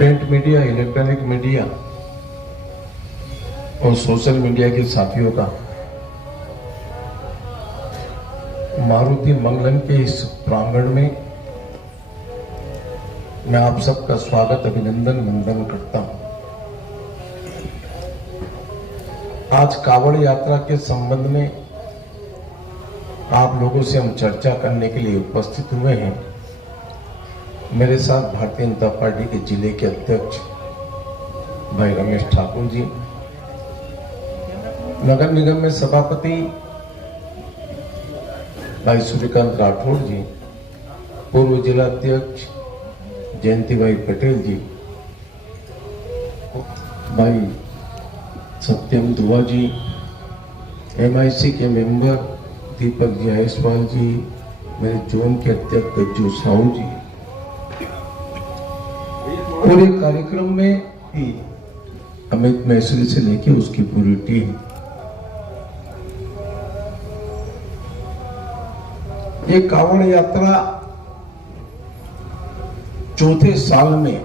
Print media, electronic media और social media के साथियों का मारुति मंगलम के इस प्रांगण में मैं आप सबका स्वागत, अभिनंदन, वंदन करता हूं। आज कावड़ यात्रा के संबंध में आप लोगों से हम चर्चा करने के लिए उपस्थित हुए हैं। मेरे साथ भारतीय जनता पार्टी के जिले के अध्यक्ष भाई रमेश ठाकुर जी, नगर निगम में सभापति भाई सूर्यकांत राठौड़ जी, पूर्व जिला अध्यक्ष जयंती भाई पटेल जी, भाई सत्यम दुआ जी, MIC के मेंबर दीपक जी आयसवाल जी, मेरे जोन के अध्यक्ष गज्जू साहू जी, पूरे कार्यक्रम में ही अमित मैसरी से लेके उसकी पूरी टीम। ये कावड़ यात्रा चौथे साल में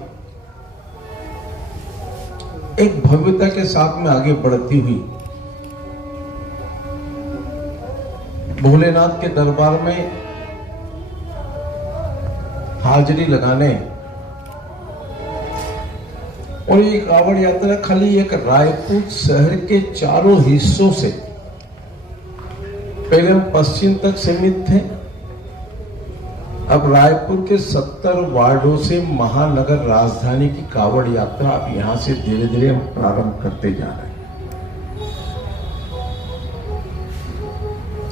एक भव्यता के साथ में आगे बढ़ती हुई भोलेनाथ के दरबार में हाजिरी लगाने, और ये कावड़ यात्रा खाली एक रायपुर शहर के चारों हिस्सों से, पहले हम पश्चिम तक सीमित थे, अब रायपुर के 70 वार्डों से महानगर राजधानी की कावड़ यात्रा अब यहां से धीरे धीरे हम प्रारंभ करते जा रहे हैं।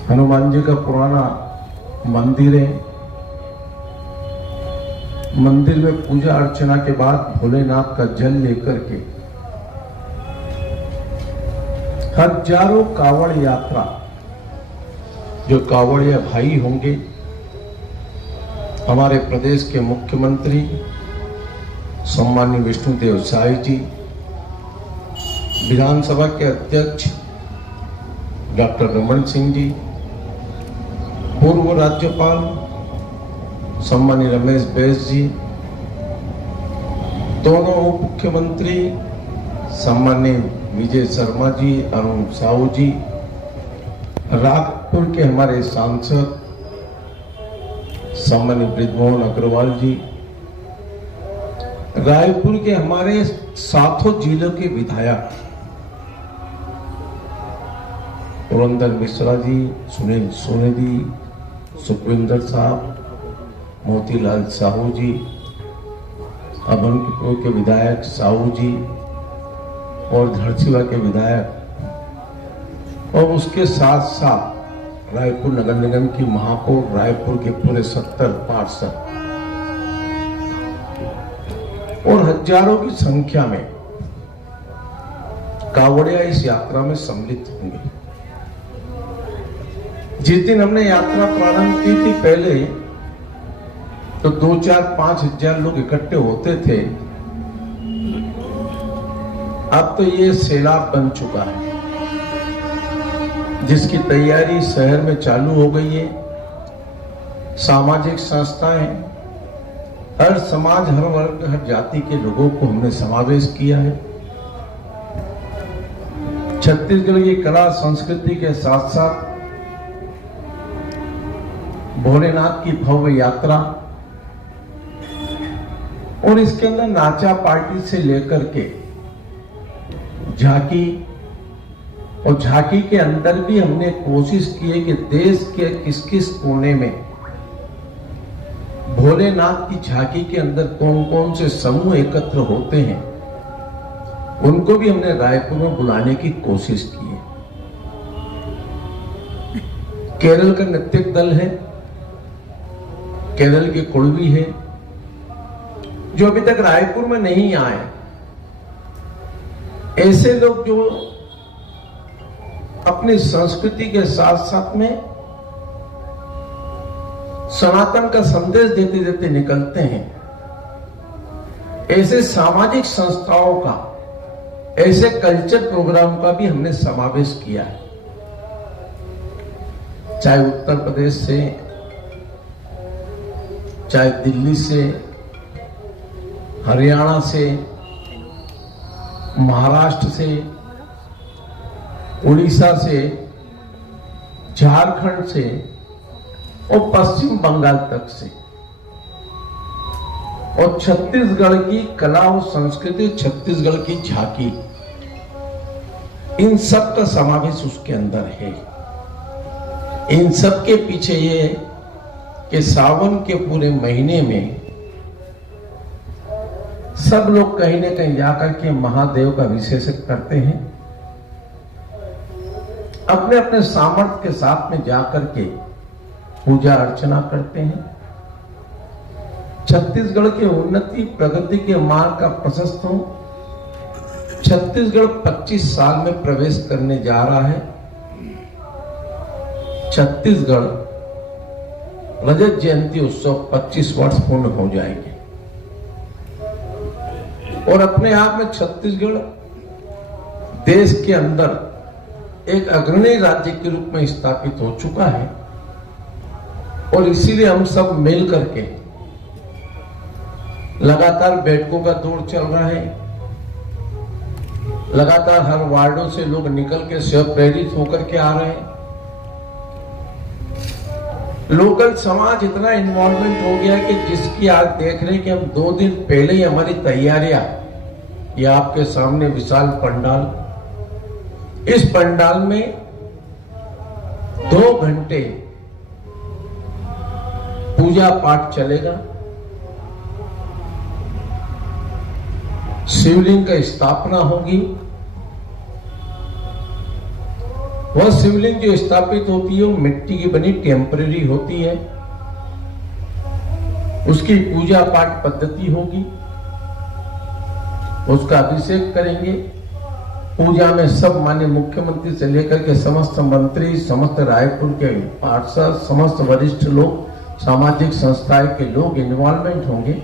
हनुमान जी का पुराना मंदिर है। मंदिर में पूजा अर्चना के बाद भोलेनाथ का जल लेकर के हजारों कावड़ यात्रा, जो कावड़िया भाई होंगे, हमारे प्रदेश के मुख्यमंत्री सम्माननीय विष्णुदेव साय जी, विधानसभा के अध्यक्ष डॉक्टर रमन सिंह जी, पूर्व राज्यपाल सम्माननीय रमेश बैस जी, दोनों उप मुख्यमंत्री सम्माननीय विजय शर्मा जी, अरुण साहू जी, रायपुर के हमारे सांसद सम्माननीय ब्रिजमोहन अग्रवाल जी, रायपुर के हमारे सातों जिलों के विधायक पुरंदर मिश्रा जी, सुनील सोनेदी, सुखविंदर साहब, मोतीलाल साहू जी, अभनपुर के विधायक साहू जी और धरसीवा के विधायक, और उसके साथ साथ रायपुर नगर निगम की महापौर, रायपुर के पूरे 70 पार्षद और हजारों की संख्या में कावड़िया इस यात्रा में सम्मिलित होंगे। जिस दिन हमने यात्रा प्रारंभ की थी, पहले तो 2-4-5 हजार लोग इकट्ठे होते थे। अब तो ये सैलाब बन चुका है, जिसकी तैयारी शहर में चालू हो गई है। सामाजिक संस्थाएं, हर समाज, हर वर्ग, हर जाति के लोगों को हमने समावेश किया है। छत्तीसगढ़ की कला संस्कृति के साथ साथ भोलेनाथ की भव्य यात्रा, और इसके अंदर नाचा पार्टी से लेकर के झांकी, और झांकी के अंदर भी हमने कोशिश की है कि देश के किस किस कोने में भोलेनाथ की झांकी के अंदर कौन कौन से समूह एकत्र होते हैं, उनको भी हमने रायपुर में बुलाने की कोशिश की है। केरल का नृत्य दल है, केरल के कुड़वी है, जो अभी तक रायपुर में नहीं आए। ऐसे लोग जो अपनी संस्कृति के साथ साथ में सनातन का संदेश देते देते निकलते हैं, ऐसे सामाजिक संस्थाओं का, ऐसे कल्चर प्रोग्राम का भी हमने समावेश किया है। चाहे उत्तर प्रदेश से, चाहे दिल्ली से, हरियाणा से, महाराष्ट्र से, उड़ीसा से, झारखंड से और पश्चिम बंगाल तक से, और छत्तीसगढ़ की कला और संस्कृति, छत्तीसगढ़ की झांकी, इन सब का समावेश उसके अंदर है। इन सब के पीछे ये कि सावन के पूरे महीने में सब लोग कहीं न कहीं जाकर के महादेव का अभिषेक करते हैं, अपने अपने सामर्थ्य के साथ में जाकर के पूजा अर्चना करते हैं। छत्तीसगढ़ की उन्नति प्रगति के मार्ग का प्रशस्त हो। छत्तीसगढ़ 25 साल में प्रवेश करने जा रहा है। छत्तीसगढ़ रजत जयंती उत्सव 25 वर्ष पूर्ण हो जाएंगे और अपने आप में छत्तीसगढ़ देश के अंदर एक अग्रणी राज्य के रूप में स्थापित हो चुका है। और इसीलिए हम सब मिल करके लगातार बैठकों का दौर चल रहा है। लगातार हर वार्डों से लोग निकल के स्वयं प्रेरित होकर के आ रहे हैं। लोकल समाज इतना इन्वॉल्वमेंट हो गया कि जिसकी आज देख रहे हैं कि हम 2 दिन पहले ही हमारी तैयारियां, ये आपके सामने विशाल पंडाल, इस पंडाल में 2 घंटे पूजा पाठ चलेगा। शिवलिंग का स्थापना होगी। वह शिवलिंग जो स्थापित होती है वो मिट्टी की बनी टेम्परेरी होती है। उसकी पूजा पाठ पद्धति होगी, उसका अभिषेक करेंगे। पूजा में सब माननीय मुख्यमंत्री से लेकर के समस्त मंत्री, समस्त रायपुर के पार्षद, समस्त वरिष्ठ लोग, सामाजिक संस्थाएं के लोग इन्वॉल्वमेंट होंगे।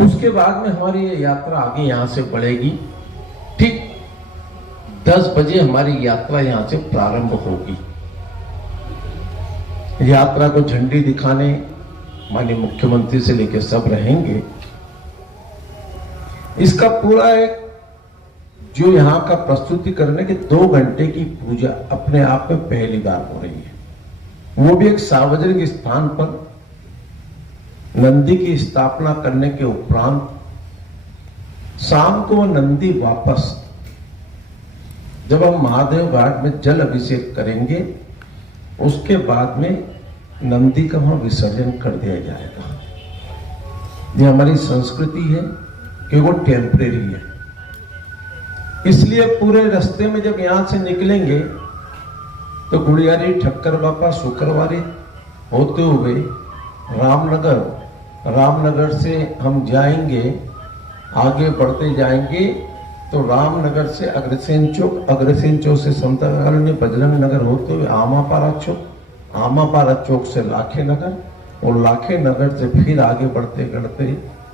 उसके बाद में हमारी ये यात्रा आगे यहां से बढ़ेगी। ठीक 10 बजे हमारी यात्रा यहां से प्रारंभ होगी। यात्रा को झंडी दिखाने माननीय मुख्यमंत्री से लेकर सब रहेंगे। इसका पूरा एक जो यहां का प्रस्तुति करने के 2 घंटे की पूजा अपने आप में पहली बार हो रही है, वो भी एक सार्वजनिक स्थान पर नंदी की स्थापना करने के उपरांत शाम को नंदी वापस, जब हम महादेव घाट में जल अभिषेक करेंगे, उसके बाद में नंदी का वहां विसर्जन कर दिया जाएगा। ये हमारी संस्कृति है कि वो टेम्परेरी है। इसलिए पूरे रास्ते में जब यहां से निकलेंगे तो गुड़ियारी, ठक्कर बापा, शुक्रवारी होते हुए रामनगर से हम जाएंगे, आगे बढ़ते जाएंगे तो रामनगर से अग्रसेन चौक से समता कॉलोनी, बजरंग नगर होते हुए आमापारा चौक से लाखे नगर, और लाखे नगर से फिर आगे बढ़ते बढ़ते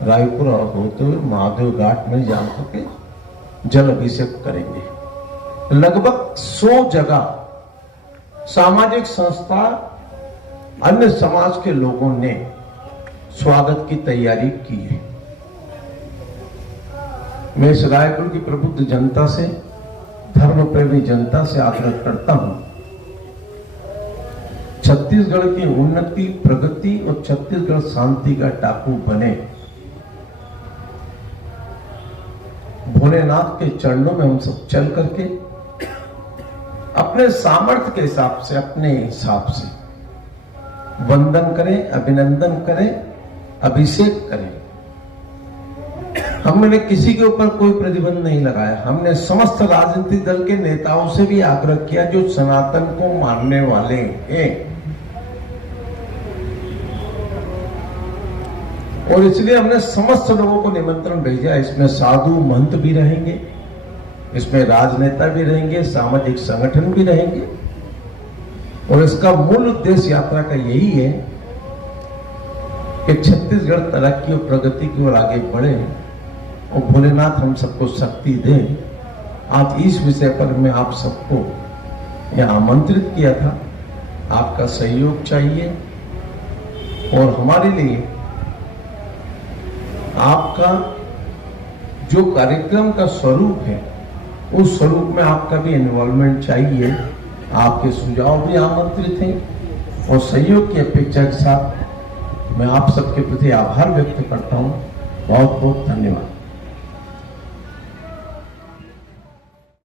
रायपुर होते हुए महादेव घाट में जाकर के जल अभिषेक करेंगे। लगभग 100 जगह सामाजिक संस्था, अन्य समाज के लोगों ने स्वागत की तैयारी की है। मैं इस रायपुर की प्रबुद्ध जनता से, धर्म प्रेमी जनता से आग्रह करता हूं, छत्तीसगढ़ की उन्नति, प्रगति और छत्तीसगढ़ शांति का टापू बने। भोलेनाथ के चरणों में हम सब चल करके अपने सामर्थ्य के हिसाब से, अपने हिसाब से वंदन करें, अभिनंदन करें, अभिषेक करें। हमने किसी के ऊपर कोई प्रतिबंध नहीं लगाया। हमने समस्त राजनीतिक दल के नेताओं से भी आग्रह किया जो सनातन को मानने वाले हैं, और इसलिए हमने समस्त लोगों को निमंत्रण भेजा। इसमें साधु महंत भी रहेंगे, इसमें राजनेता भी रहेंगे, सामाजिक संगठन भी रहेंगे, और इसका मूल उद्देश्य यात्रा का यही है कि छत्तीसगढ़ तरक्की और प्रगति की ओर आगे बढ़े और भोलेनाथ हम सबको शक्ति दे। आज इस विषय पर मैं आप सबको यह आमंत्रित किया था। आपका सहयोग चाहिए और हमारे लिए आपका जो कार्यक्रम का स्वरूप है उस स्वरूप में आपका भी इन्वॉल्वमेंट चाहिए। आपके सुझाव भी आमंत्रित हैं और सहयोग की अपेक्षा के साथ मैं आप सबके प्रति आभार व्यक्त करता हूं। बहुत बहुत धन्यवाद।